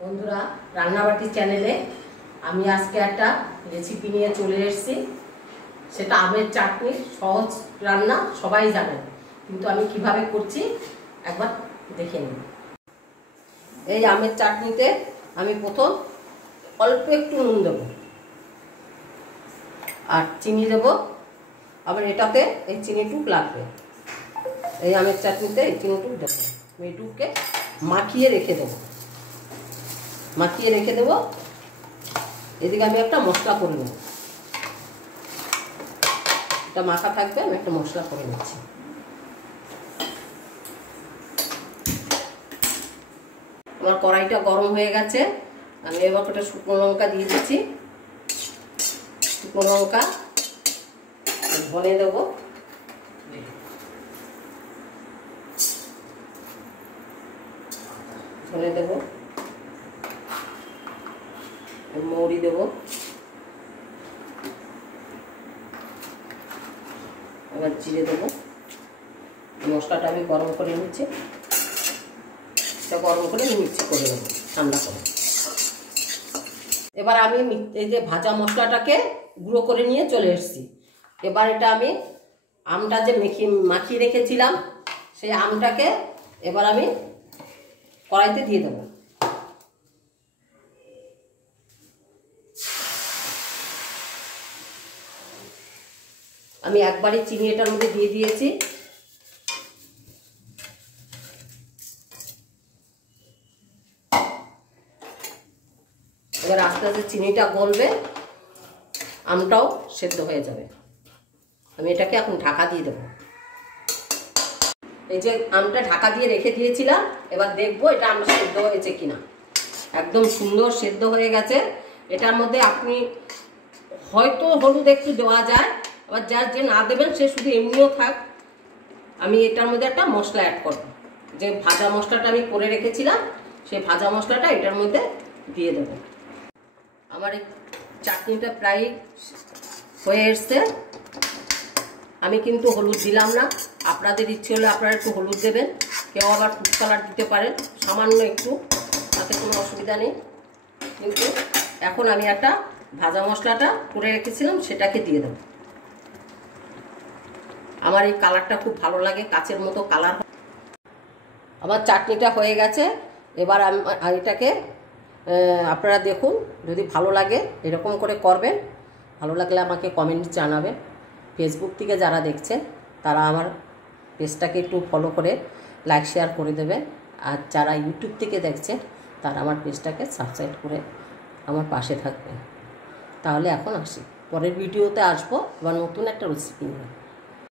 বন্ধুরা, রান্নাবাটি চ্যানেলে আমি আজকে একটা রেসিপি নিয়ে চলে এসেছি। সেটা আমের চাটনি, সহজ রান্না, সবাই জানেন, কিন্তু আমি কিভাবে করছি একবার দেখে নিন। এই আমের চাটনিতে আমি প্রথম অল্প একটু নুন দেবো আর চিনি দেবো। আবার এটাতে এই চিনিটুক লাগবে, এই আমের চাটনিতে এই চিনিটুক দেবো। এইটুককে মাখিয়ে রেখে দেবো, এদিকে আমি একটা মশলা করে নেব। এটা মাখা থাকবে, আমি একটা মশলা করে নিচ্ছি। আমার কড়াইটা গরম হয়ে গেছে, আমি এবার একটা শুকনো লঙ্কা দিয়ে দিচ্ছি। শুকনো লঙ্কা ধনে দেবো, মৌরি দেবো, এবার জিরে দেবো। মশলাটা আমি গরম করে নিচ্ছি, গরম করে মিক্সি করে নেবো ঠান্ডা করে। এবার আমি এই যে ভাজা মশলাটাকে গুঁড়ো করে নিয়ে চলে এসেছি। এবার এটা আমি আমটা যে মাখিয়ে রেখেছিলাম, সেই আমটাকে এবার আমি কড়াইতে দিয়ে দেবো। আমি একবারই চিনি এটার মধ্যে দিয়ে দিয়েছি। এবার আস্তে আস্তে চিনিটা গলবে, আমটাও সেদ্ধ হয়ে যাবে। আমি এটাকে এখন ঢাকা দিয়ে দেবো। এই যে আমটা ঢাকা দিয়ে রেখে দিয়েছিলাম, এবার দেখবো এটা আমটা সেদ্ধ হয়েছে কিনা। একদম সুন্দর সেদ্ধ হয়ে গেছে। এটার মধ্যে আপনি হয়তো হলুদ একটু দেওয়া যায়, আবার যার যে না দেবেন সে শুধু এমনিও থাক। আমি এটার মধ্যে একটা মশলা অ্যাড করব, যে ভাজা মশলাটা আমি করে রেখেছিলাম, সেই ভাজা মশলাটা এটার মধ্যে দিয়ে দেবো। আমার এই চাটনিটা প্রায় হয়ে এসছে। আমি কিন্তু হলুদ দিলাম না, আপনাদের ইচ্ছে হলে আপনারা একটু হলুদ দেবেন, কেউ আবার ফুড কালার দিতে পারেন সামান্য একটু, তাতে কোনো অসুবিধা নেই। কিন্তু এখন আমি একটা ভাজা মশলাটা করে রেখেছিলাম, সেটাকে দিয়ে দেবো। আমার এই কালারটা খুব ভালো লাগে, কাচের মতো কালার। আমার চাটনিটা হয়ে গেছে। এবার আমি এটাকে আপনারা দেখুন, যদি ভালো লাগে এরকম করে করবেন। ভালো লাগলে আমাকে কমেন্ট জানাবেন। ফেসবুক থেকে যারা দেখছেন তারা আমার পেজটাকে একটু ফলো করে লাইক শেয়ার করে দেবেন। আর যারা ইউটিউব থেকে দেখছেন তারা আমার পেজটাকে সাবস্ক্রাইব করে আমার পাশে থাকবেন। তাহলে এখন আসি, পরের ভিডিওতে আসবো এবার নতুন একটা রেসিপি নিয়ে।